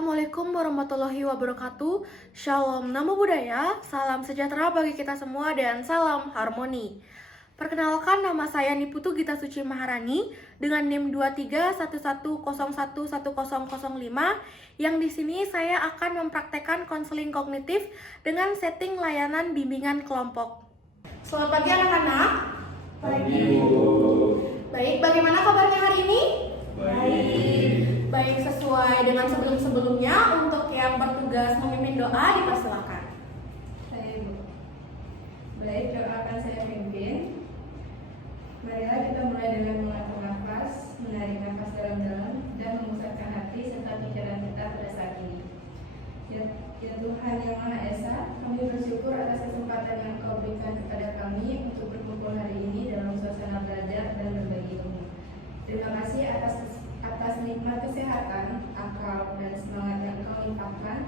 Assalamualaikum warahmatullahi wabarakatuh. Shalom, namo buddhaya, salam sejahtera bagi kita semua dan salam harmoni. Perkenalkan, nama saya Niputu Gita Suci Maharani dengan NIM 2311011005 yang di sini saya akan mempraktekkan konseling kognitif dengan setting layanan bimbingan kelompok. Selamat pagi anak-anak. Pagi, Bu. Baik, bagaimana kabarnya hari ini? Baik. Baik, sesuai dengan sebelum-sebelumnya, untuk yang bertugas memimpin doa dipersilakan. Saya Ibu. Baik, doa akan saya pimpin. Marilah kita mulai dengan mengatur nafas, menarik nafas dalam-dalam, dan memusatkan hati serta pikiran kita pada saat ini. Ya Tuhan yang Maha Esa, kami bersyukur atas kesempatan yang Kau berikan kepada kami untuk berkumpul hari ini dalam suasana belajar dan berbagi ilmu. Terima kasih atas nikmat kesehatan, akal, dan semangat yang Kau limpahkan,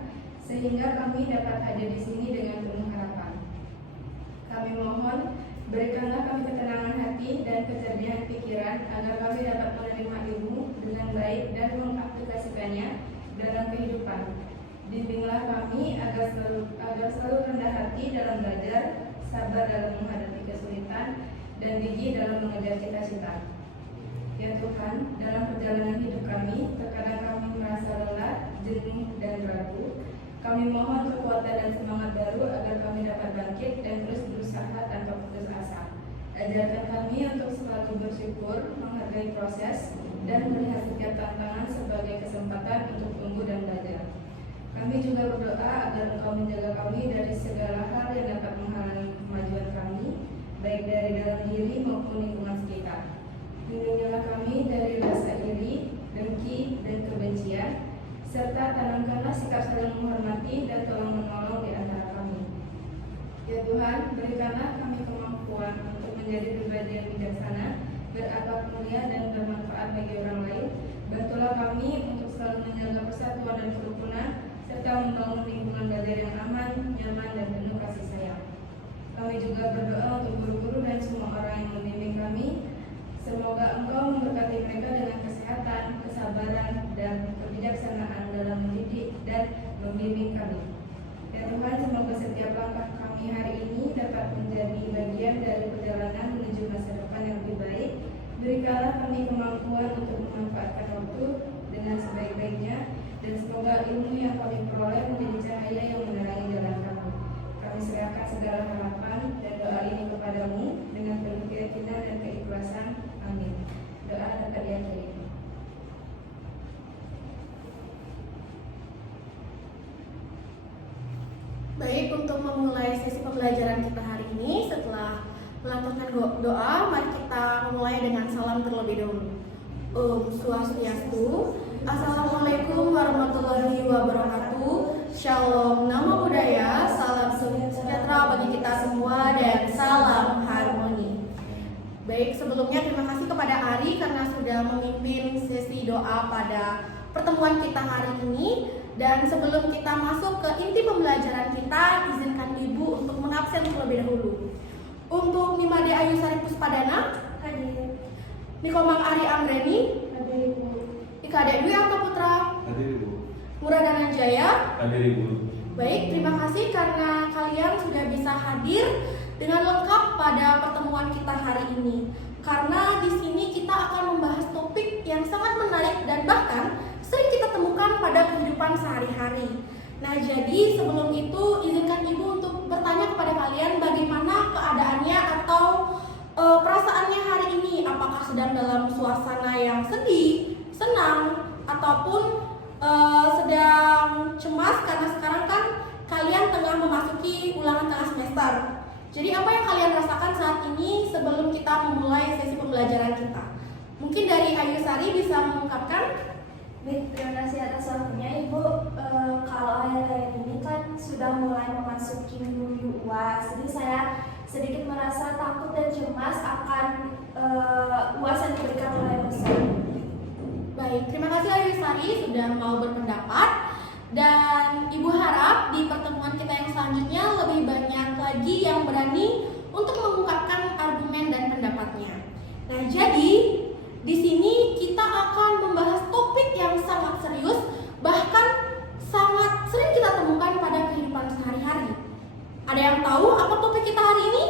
sehingga kami dapat hadir di sini dengan penuh harapan. Kami mohon, berikanlah kami ketenangan hati dan kecerdian pikiran agar kami dapat menerima ilmu dengan baik dan mengaplikasikannya dalam kehidupan. Bimbinglah kami agar selalu rendah hati dalam belajar, sabar dalam menghadapi kesulitan, dan gigih dalam mengejar cita-cita. Ya Tuhan, dalam perjalanan hidup kami, terkadang kami merasa lelah, jenuh, dan ragu. Kami mohon kekuatan dan semangat baru agar kami dapat bangkit dan terus berusaha tanpa putus asa. Ajarkan kami untuk selalu bersyukur, menghargai proses, dan melihat setiap tantangan sebagai kesempatan untuk tumbuh dan belajar. Kami juga berdoa agar Engkau menjaga kami dari segala hal yang dapat menghalangi kemajuan kami, baik dari dalam diri maupun lingkungan sekitar. Lindungilah kami dari rasa iri, dengki, dan kebencian, serta tanamkanlah sikap saling menghormati dan tolong menolong di antara kami. Ya Tuhan, berikanlah kami kemampuan untuk menjadi pribadi yang bijaksana, berakhlak mulia, dan bermanfaat bagi orang lain. Bantulah kami untuk selalu menjaga persatuan dan kerukunan, serta membangun lingkungan belajar yang aman, nyaman, dan penuh kasih sayang. Kami juga berdoa untuk guru-guru dan semua orang yang membimbing kami. Semoga Engkau memberkati mereka dengan kesehatan, kesabaran, dan kebijaksanaan dalam mendidik dan membimbing kami. Ya Tuhan, semoga setiap langkah kami hari ini dapat menjadi bagian dari perjalanan menuju masa depan yang lebih baik. Berikanlah kami kemampuan untuk memanfaatkan waktu dengan sebaik-baiknya, dan semoga ilmu yang kami peroleh menjadi cahaya yang menerangi jalan kami. Kami serahkan segala harapan dan doa ini kepadamu dengan penuh keyakinan dan keikhlasan. Amin. Doa dapat diakhiri. Baik, untuk memulai sesi pembelajaran kita hari ini, setelah melakukan doa, mari kita memulai dengan salam terlebih dahulu. Om Swastiastu. Assalamualaikum warahmatullahi wabarakatuh. Shalom, namo buddhaya, salam sejahtera bagi kita semua, dan salam harmoni. Baik, sebelumnya terima kasih kepada Ari karena sudah memimpin sesi doa pada pertemuan kita hari ini. Dan sebelum kita masuk ke inti pembelajaran kita, izinkan Ibu untuk mengabsen terlebih dahulu. Untuk Nimade Ayu Sari Puspadana, Hadir. Nikomang Ari Amreni, Hadir Ibu. Ika Dek Dwi Arta Putra, Hadir, Bu. Muradanan Jaya. Hadir, Ibu. Baik, terima kasih karena kalian sudah bisa hadir dengan lengkap pada pertemuan kita hari ini. Karena di sini kita akan membahas topik yang sangat menarik dan bahkan sering kita temukan pada kehidupan sehari-hari. Nah, jadi sebelum itu izinkan Ibu untuk bertanya kepada kalian bagaimana keadaannya atau perasaannya hari ini. Apakah sedang dalam suasana yang sedih, senang, ataupun sedang cemas karena sekarang kan kalian tengah memasuki ulangan tengah semester. Jadi apa yang kalian rasakan saat ini sebelum kita memulai sesi pembelajaran kita? Mungkin dari Ayu Sari bisa mengungkapkan. Baik, terima kasih atas waktunya Ibu. Kalau akhir-akhir ini kan sudah mulai memasuki minggu UAS, jadi saya sedikit merasa takut dan cemas akan UAS yang diberikan oleh dosen. Baik, terima kasih Ayu Sari sudah mau berpendapat. Dan Ibu harap di pertemuan kita yang selanjutnya lebih banyak lagi yang berani untuk mengungkapkan argumen dan pendapatnya. Nah, jadi di sini kita akan membahas topik yang sangat serius, bahkan yang tahu apa topik kita hari ini?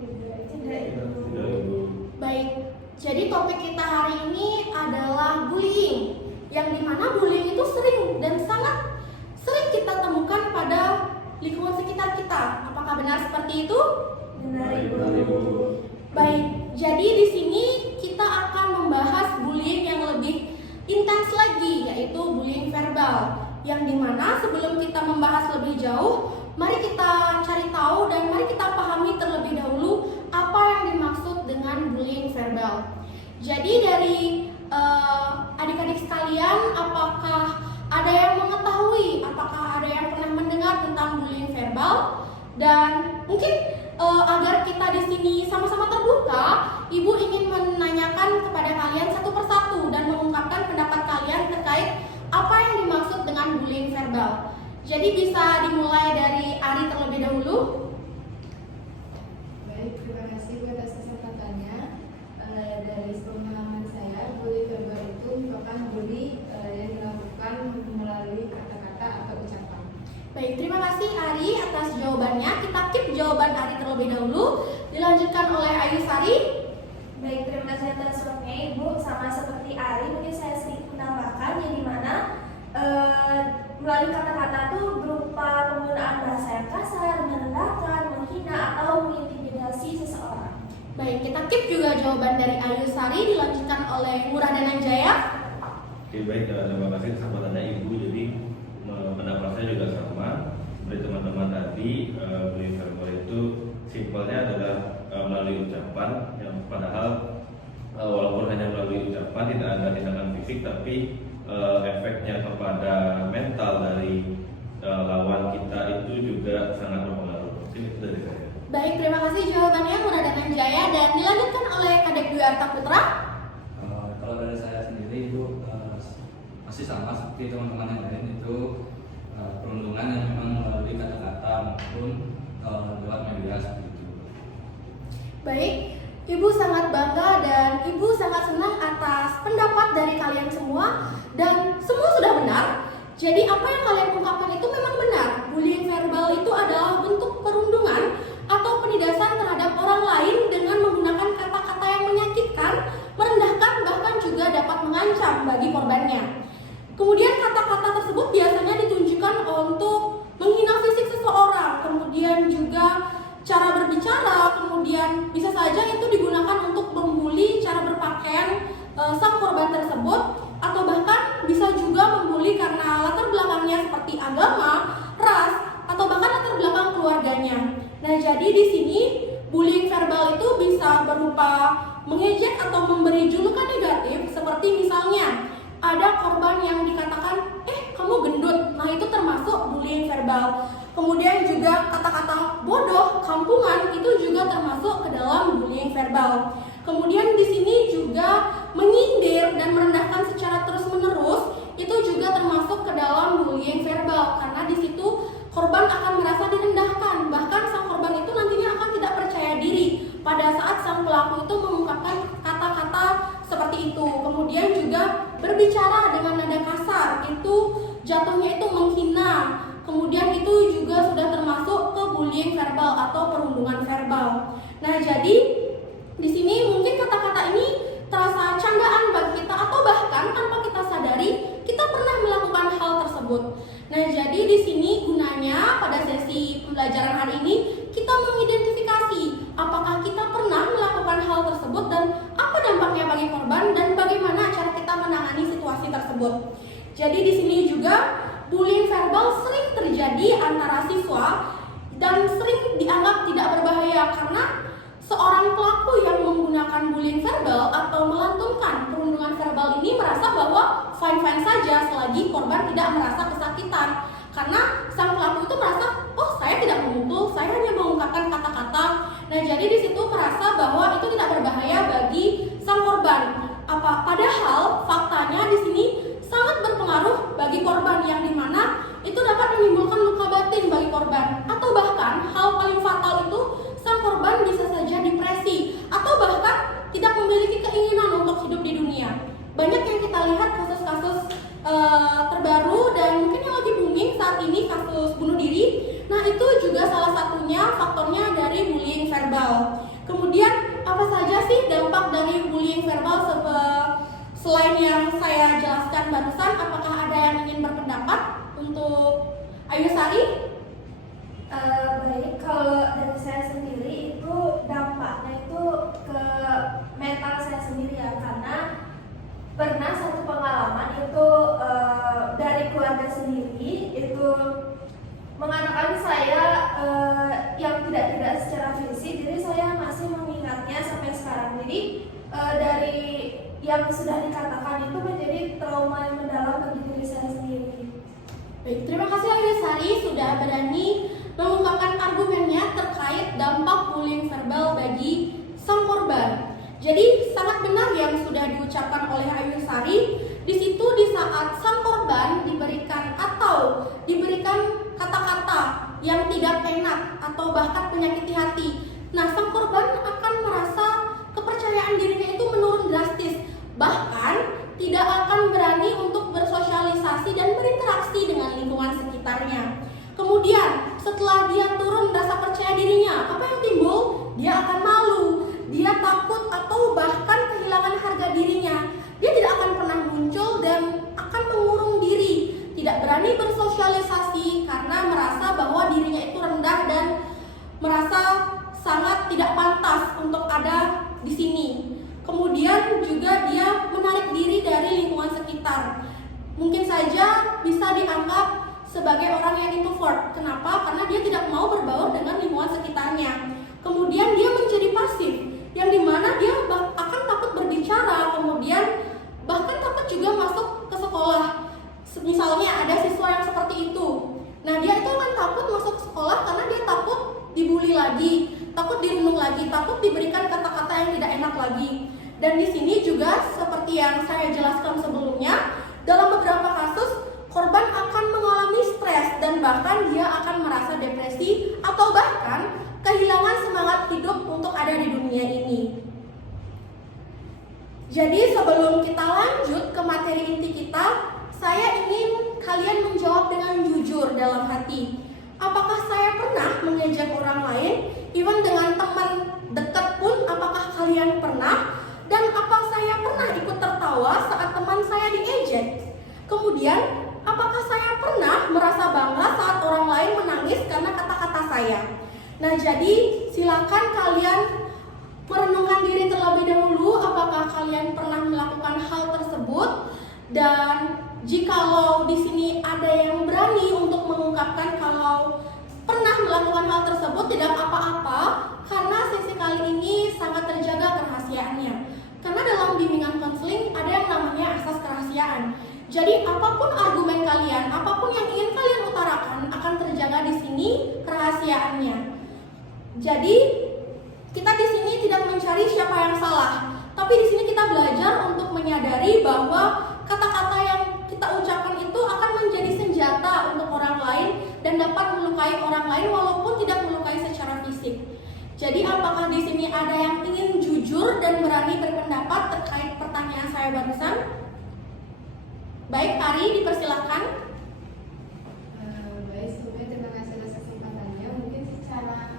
Tidak, Ibu. Tidak, Ibu. Baik, jadi topik kita hari ini adalah bullying, yang dimana bullying itu sering dan sangat sering kita temukan pada lingkungan sekitar kita. Apakah benar seperti itu? Benar, Baik, Ibu. benar, Ibu. Baik, jadi di sini kita akan membahas bullying yang lebih intens lagi, yaitu bullying verbal. Yang dimana sebelum kita membahas lebih jauh, mari kita cari tahu dan mari kita pahami terlebih dahulu apa yang dimaksud dengan bullying verbal. Jadi dari adik-adik sekalian, apakah ada yang mengetahui, apakah ada yang pernah mendengar tentang bullying verbal? Dan mungkin agar kita di sini sama-sama terbuka, Ibu ingin menanyakan kepada kalian satu persatu dan mengungkapkan pendapat kalian terkait apa yang dimaksud dengan bullying verbal. Jadi bisa dimulai dari Ari terlebih dahulu. Baik, terima kasih atas kesempatannya. Dari pengalaman saya, bully verbal itu merupakan bully yang dilakukan melalui kata-kata atau ucapan. Baik, terima kasih Ari atas jawabannya. Kita keep jawaban Ari terlebih dahulu. Dilanjutkan oleh Ayu Sari. Baik, terima kasih atas waktunya Ibu. Sama seperti Ari, mungkin saya sedikit menambahkan yang dimana melalui kata-kata itu berupa penggunaan bahasa yang kasar, merendahkan, menghina, atau mengintimidasi seseorang. Baik, kita keep juga jawaban dari Ayu Sari. Dilanjutkan oleh Murah Dananjaya. Oke, baik, terima kasih kesempatannya Ibu. Jadi pendapat saya juga sama seperti teman-teman tadi. Bullying verbal itu simpelnya adalah melalui ucapan, yang padahal walaupun hanya melalui ucapan, tidak ada tindakan fisik, tapi efeknya kepada mental dari lawan kita itu juga sangat berpengaruh. Mungkin itu dari saya. Baik, terima kasih jawabannya Murah Dananjaya. Dan dilanjutkan oleh Kadek Dwi Arta Putra. Kalau dari saya sendiri itu masih sama seperti teman-teman yang lain, itu perundungan yang memang melalui kata-kata maupun lewat media seperti itu. Baik, Ibu sangat bangga dan Ibu sangat senang atas pendapat dari kalian semua. Dan semua sudah benar. Jadi apa yang kalian ungkapkan itu memang benar. Bullying verbal itu adalah bentuk perundungan atau penindasan terhadap orang lain dengan menggunakan kata-kata yang menyakitkan, merendahkan, bahkan juga dapat mengancam bagi korbannya. Kemudian kata-kata tersebut biasanya ditunjukkan untuk menghina fisik seseorang, kemudian juga cara berbicara, kemudian bisa saja itu digunakan untuk membuli cara berpakaian sang korban tersebut, atau bahkan bisa juga membuli karena latar belakangnya seperti agama, ras, atau bahkan latar belakang keluarganya. Nah, jadi di sini bullying verbal itu bisa berupa mengejek atau memberi julukan negatif, seperti misalnya ada korban yang dikatakan, kamu gendut. Nah, itu termasuk bullying verbal. Kemudian juga kata-kata bodoh, kampungan, itu juga termasuk ke dalam bullying verbal. Kemudian di sini juga menyindir dan merendahkan secara terus-menerus, itu juga termasuk ke dalam bullying verbal, karena di situ korban akan merasa direndahkan. Bahkan sang korban itu nantinya akan tidak percaya diri pada saat sang pelaku itu mengungkapkan kata-kata seperti itu. Kemudian juga berbicara dengan nada kasar, itu jatuhnya itu menghina. Kemudian itu juga sudah termasuk ke bullying verbal atau perundungan verbal. Nah, jadi di sini mungkin kata-kata ini terasa candaan bagi kita, atau bahkan tanpa kita sadari kita pernah melakukan hal tersebut. Nah, jadi di sini gunanya pada sesi pembelajaran hari ini kita mengidentifikasi apakah kita pernah melakukan hal tersebut dan apa dampaknya bagi korban dan bagaimana cara kita menangani situasi tersebut. Jadi di sini juga bullying verbal sering terjadi antara siswa dan sering dianggap tidak berbahaya karena seorang pelaku yang menggunakan bullying verbal atau melantunkan perundungan verbal ini merasa bahwa fine-fine saja selagi korban tidak merasa kesakitan. Karena sang pelaku itu merasa, saya tidak memukul, saya hanya mengungkapkan kata-kata. Nah, jadi di situ merasa bahwa itu tidak berbahaya bagi sang korban. Padahal faktanya di sini sangat berpengaruh bagi korban, yang dimana itu dapat menimbulkan luka batin bagi korban, atau bahkan hal paling fatal itu sang korban bisa saja depresi atau bahkan tidak memiliki keinginan untuk hidup di dunia. Banyak yang kita lihat kasus-kasus terbaru dan mungkin yang lagi booming saat ini, kasus bunuh diri. Nah, itu juga salah satunya Selain yang saya jelaskan barusan, apakah ada yang ingin berpendapat untuk Ayu Sari? Baik, kalau dari saya sendiri itu dampaknya itu ke mental saya sendiri ya, karena pernah satu pengalaman itu dari keluarga sendiri itu mengatakan saya yang tidak secara fisik, jadi saya masih mengingatnya sampai sekarang. Jadi dari yang sudah dikatakan itu menjadi trauma yang mendalam bagi diri saya sendiri. Baik, terima kasih Ayu Sari sudah berani mengungkapkan argumennya terkait dampak bullying verbal bagi sang korban. Jadi sangat benar yang sudah diucapkan oleh Ayu Sari. Di situ di saat sang korban diberikan kata-kata yang tidak enak atau bahkan menyakiti hati, nah sang korban akan merasa kepercayaan dirinya itu menurun drastis, bahkan tidak akan berani untuk bersosialisasi dan berinteraksi dengan lingkungan sekitarnya. Kemudian setelah dia turun rasa percaya dirinya, apa yang timbul? Dia akan malu, dia takut atau bahkan kehilangan harga dirinya. Dia tidak akan pernah muncul dan akan mengurung diri, tidak berani bersosialisasi karena merasa bahwa dirinya itu rendah dan merasa sangat tidak pantas untuk ada di sini. Kemudian juga dia menarik diri dari lingkungan sekitar. Mungkin saja bisa dianggap sebagai orang yang introvert. Kenapa? Karena dia tidak mau berbaur dengan lingkungan sekitarnya. Kemudian dia menjadi pasif, yang dimana dia akan takut berbicara, kemudian bahkan takut juga masuk ke sekolah. Misalnya ada siswa yang seperti itu. Nah, dia itu akan takut masuk sekolah karena dia takut dibully lagi, takut dirundung lagi, takut diberikan kata-kata yang tidak enak lagi. Dan di sini juga seperti yang saya jelaskan sebelumnya, dalam beberapa kasus korban akan mengalami stres dan bahkan dia akan merasa depresi atau bahkan kehilangan semangat hidup untuk ada di dunia ini. Jadi sebelum kita lanjut ke materi inti kita, saya ingin kalian menjawab dengan jujur dalam hati. Apakah saya pernah mengejek orang lain? Even dengan teman dekat pun, apakah kalian pernah? Dan apa saya pernah ikut tertawa saat teman saya diejek? Kemudian, apakah saya pernah merasa bangga saat orang lain menangis karena kata-kata saya? Nah, jadi silakan kalian merenungkan diri terlebih dahulu apakah kalian pernah melakukan hal tersebut, dan jikalau di sini ada yang berani untuk mengungkapkan kalau pernah melakukan hal tersebut, tidak apa-apa karena sesi kali ini sangat terjaga kerahasiaannya. Karena dalam bimbingan konseling ada yang namanya asas kerahasiaan. Jadi apapun argumen kalian, apapun yang ingin kalian utarakan akan terjaga di sini kerahasiaannya. Jadi kita di sini tidak mencari siapa yang salah, tapi di sini kita belajar untuk menyadari bahwa kata-kata yang kita ucapkan itu akan menjadi senjata untuk orang lain dan dapat melukai orang lain walaupun tidak melukai secara fisik. Jadi apakah di sini ada yang ingin jujur dan berani berpendapat terkait pertanyaan saya barusan? Baik, Ari, dipersilakan. Baik, sebelumnya terima kasih atas kesempatannya. Mungkin secara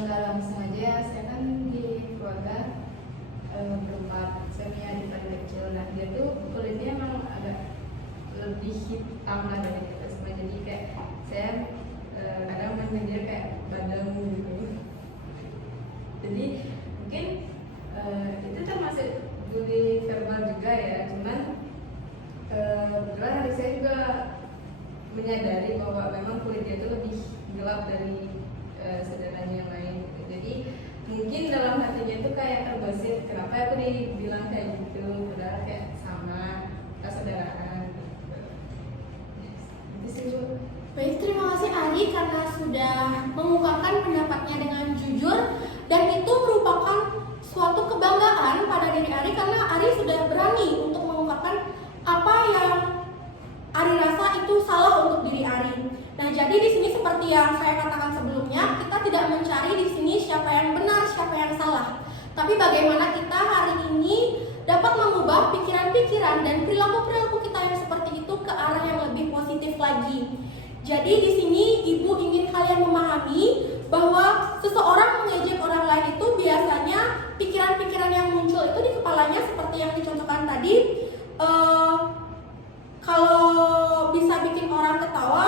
nggak langsung aja, saya kan di keluarga berempat, saya punya adik paling kecil. Nah, dia tuh kulitnya emang agak lebih hitam lah dari kita semua. Jadi kayak saya kadang manggil dia kayak badan gitu. Jadi mungkin itu termasuk bully verbal juga ya. Cuman kebetulan hari saya juga menyadari bahwa memang kulit dia itu lebih gelap dari saudaranya yang lain gitu. Jadi mungkin dalam hatinya itu kayak terbesit, kenapa aku dibilang kayak gitu, padahal kayak sama persaudaraan gitu. Itu sih Bu. Baik, terima kasih Ari karena sudah mengungkapkan pendapatnya dengan jujur, dan itu merupakan suatu kebanggaan pada diri Ari karena Ari sudah berani untuk mengungkapkan apa yang Ari rasa itu salah untuk diri Ari. Nah, jadi di sini seperti yang saya katakan sebelumnya, kita tidak mencari di sini siapa yang benar, siapa yang salah. Tapi bagaimana kita hari ini dapat mengubah pikiran-pikiran dan perilaku-perilaku kita yang seperti itu ke arah yang lebih positif lagi. Jadi di sini ibu ingin kalian memahami bahwa seseorang mengejek orang lain itu biasanya pikiran-pikiran yang muncul itu di kepalanya seperti yang dicontohkan tadi. Kalau bisa bikin orang ketawa,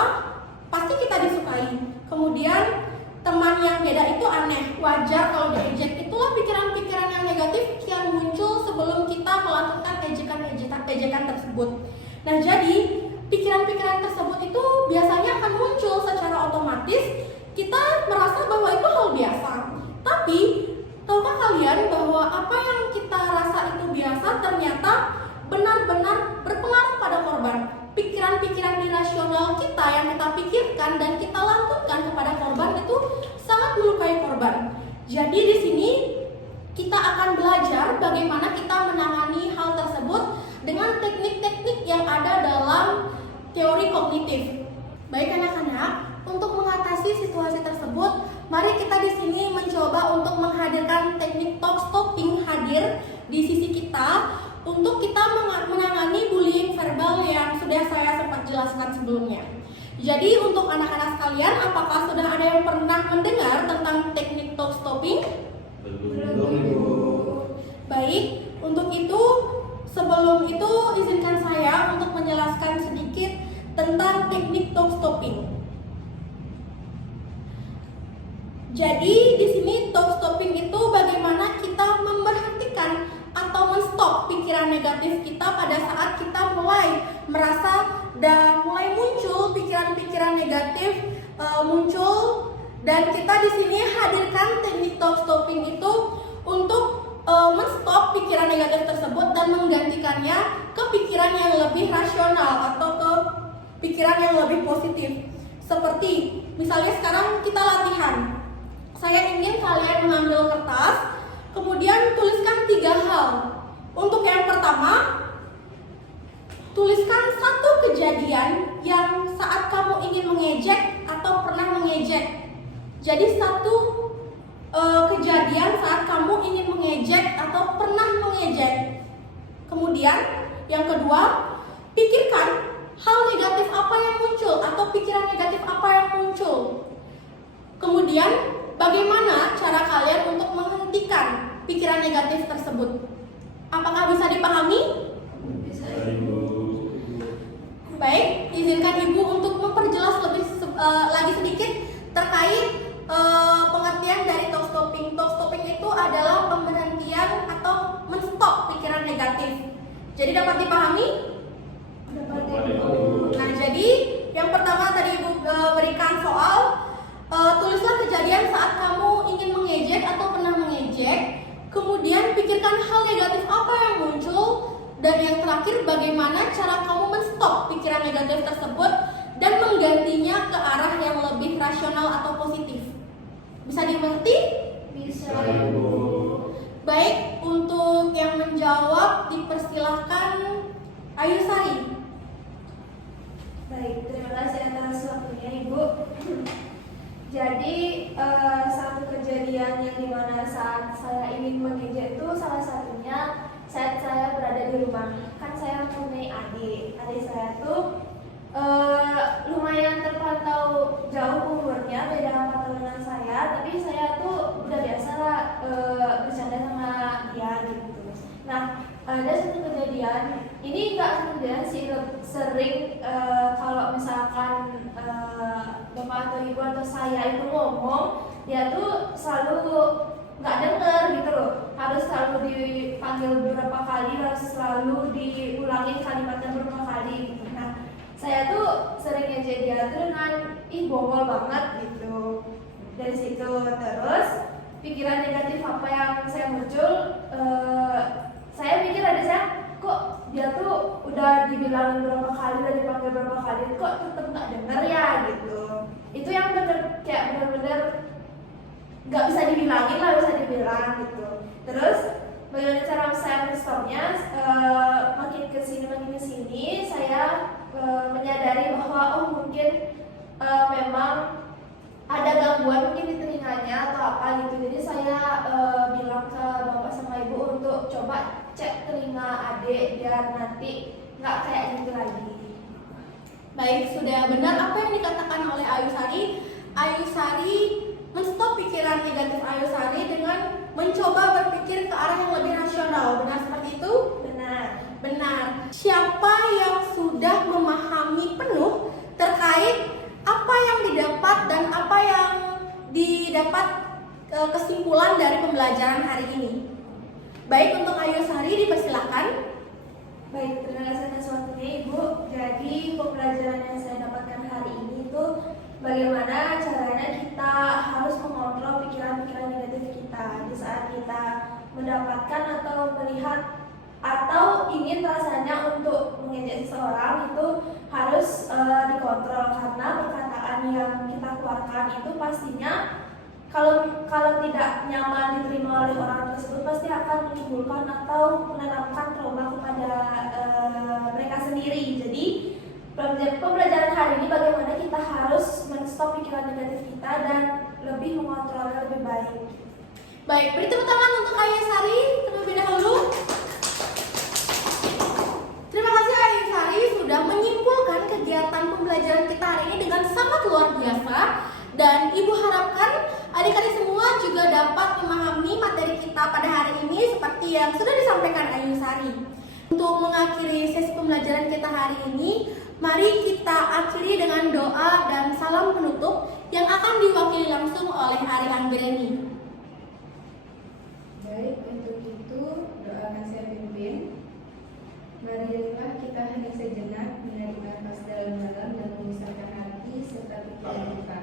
pasti kita disukai. Kemudian teman yang beda itu aneh, wajar kalau diejek. Itulah pikiran-pikiran yang negatif yang muncul sebelum kita melakukan ejekan tersebut. Nah, jadi pikiran-pikiran tersebut itu biasanya akan muncul secara otomatis. Kita merasa bahwa itu hal biasa. Tapi, tahukah kalian bahwa apa yang kita rasa itu biasa ternyata benar-benar berpengaruh pada korban. Pikiran-pikiran irasional kita yang kita pikirkan dan kita lantunkan kepada korban itu sangat melukai korban. Jadi di sini kita akan belajar bagaimana kita menangani hal tersebut dengan teknik-teknik yang ada dalam teori kognitif. Baik anak-anak, untuk mengatasi situasi tersebut, mari kita di sini mencoba untuk menghadirkan teknik talk stopping hadir di sisi kita untuk kita menangani bullying verbal yang sudah saya sempat jelaskan sebelumnya. Jadi untuk anak-anak sekalian, apakah sudah ada yang pernah mendengar tentang teknik talk stopping? Belum. Baik, untuk itu sebelum itu izinkan saya untuk menjelaskan sedikit tentang teknik talk stopping. Jadi di sini talk stopping itu bagaimana kita memberhentikan atau menstop pikiran negatif kita pada saat kita mulai merasa dan mulai muncul pikiran-pikiran negatif muncul, dan kita di sini hadirkan teknik talk stopping itu untuk menstop pikiran negatif tersebut dan menggantikannya ke pikiran yang lebih rasional atau ke pikiran yang lebih positif. Seperti misalnya sekarang kita latihan. Saya ingin kalian mengambil kertas, kemudian tuliskan 3 hal. Untuk yang pertama, tuliskan satu kejadian yang saat kamu ingin mengejek atau pernah mengejek. Jadi satu kejadian saat kamu ingin mengejek atau pernah mengejek. Kemudian yang kedua, pikirkan hal negatif apa yang muncul atau pikiran negatif apa yang muncul. Kemudian bagaimana cara kalian untuk menghentikan pikiran negatif tersebut? Apakah bisa dipahami? Bisa. Baik, izinkan Ibu untuk memperjelas lebih lagi sedikit terkait pengertian dari talk stopping. Talk stopping itu adalah pemberhentian atau menstop pikiran negatif. Jadi dapat dipahami? Dapat. Nah, jadi yang pertama tadi Ibu berikan soal, tulislah kejadian saat kamu ingin mengejek atau pernah mengejek. Kemudian pikirkan hal negatif apa yang muncul, dan yang terakhir bagaimana cara kamu menstop pikiran negatif tersebut dan menggantinya ke arah yang lebih rasional atau positif. Bisa dimengerti? Bisa. Baik, untuk yang menjawab dipersilahkan Ayu Sari. Baik, terima kasih atas waktunya Ibu. Jadi satu kejadian yang dimana saat saya ingin mengejek itu salah satunya saat saya berada di rumah. Kan saya mempunyai adik saya tuh lumayan terpantau jauh umurnya, beda 4 tahunan saya, tapi saya tuh udah biasa lah bercanda sama dia gitu. Nah, ada satu kejadian, ini nggak satu kejadian sih, sering kalau misalkan bapak atau ibu atau saya itu ngomong, dia tuh selalu nggak denger gitu loh, harus selalu dipanggil beberapa kali, harus selalu diulangi kalimatnya beberapa kali gitu. Nah, saya tuh sering ngejek dia tuh dengan bongol banget gitu. Dari situ terus pikiran negatif apa yang saya muncul, saya mikir ada saya kok dia tuh udah dibilang berapa kali, udah dipanggil berapa kali, kok tetep nggak denger ya gitu. Itu yang bener-bener nggak bisa dibilangin lah, bisa dibilang gitu. Terus bagaimana cara saya menstopnya? Makin kesini saya menyadari bahwa mungkin memang ada gangguan mungkin di telinganya atau apa gitu. Jadi saya bilang ke bapak sama ibu untuk coba cek telinga adik biar nanti nggak kayak gitu lagi. Baik, sudah benar apa yang dikatakan pikiran negatif Ayosari dengan mencoba berpikir ke arah yang lebih rasional. Benar seperti itu? Benar. Benar. Siapa yang sudah memahami penuh terkait apa yang didapat dan apa yang didapat kesimpulan dari pembelajaran hari ini? Baik, untuk Ayosari dipersilakan. Baik, terima kasih atas waktunya Ibu. Jadi pembelajaran yang saya dapatkan hari ini itu bagaimana caranya kita harus mengontrol pikiran-pikiran negatif kita di saat kita mendapatkan atau melihat atau ingin rasanya untuk mengejek seseorang itu harus dikontrol, karena perkataan yang kita keluarkan itu pastinya kalau tidak nyaman diterima oleh orang tersebut pasti akan menimbulkan atau menanamkan trauma kepada mereka sendiri. Jadi pembelajaran hari ini bagaimana kita harus men-stop pikiran negatif kita dan lebih mengontrolnya lebih baik. Baik, beri tepuk tangan untuk Ayosari terlebih dahulu. Terima kasih Ayosari sudah menyimpulkan kegiatan pembelajaran kita hari ini dengan sangat luar biasa. Dan Ibu harapkan adik-adik semua juga dapat memahami materi kita pada hari ini seperti yang sudah disampaikan Ayosari. Untuk mengakhiri sesi pembelajaran kita hari ini, mari kita akhiri dengan doa dan salam penutup yang akan diwakili langsung oleh Ari Anggreni. Baik, untuk itu doa akan saya pimpin. Marilah kita hening sejenak, menarik nafas dalam-dalam dan memusatkan hati serta pikiran kita.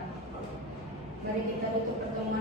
Mari kita tutup pertemuan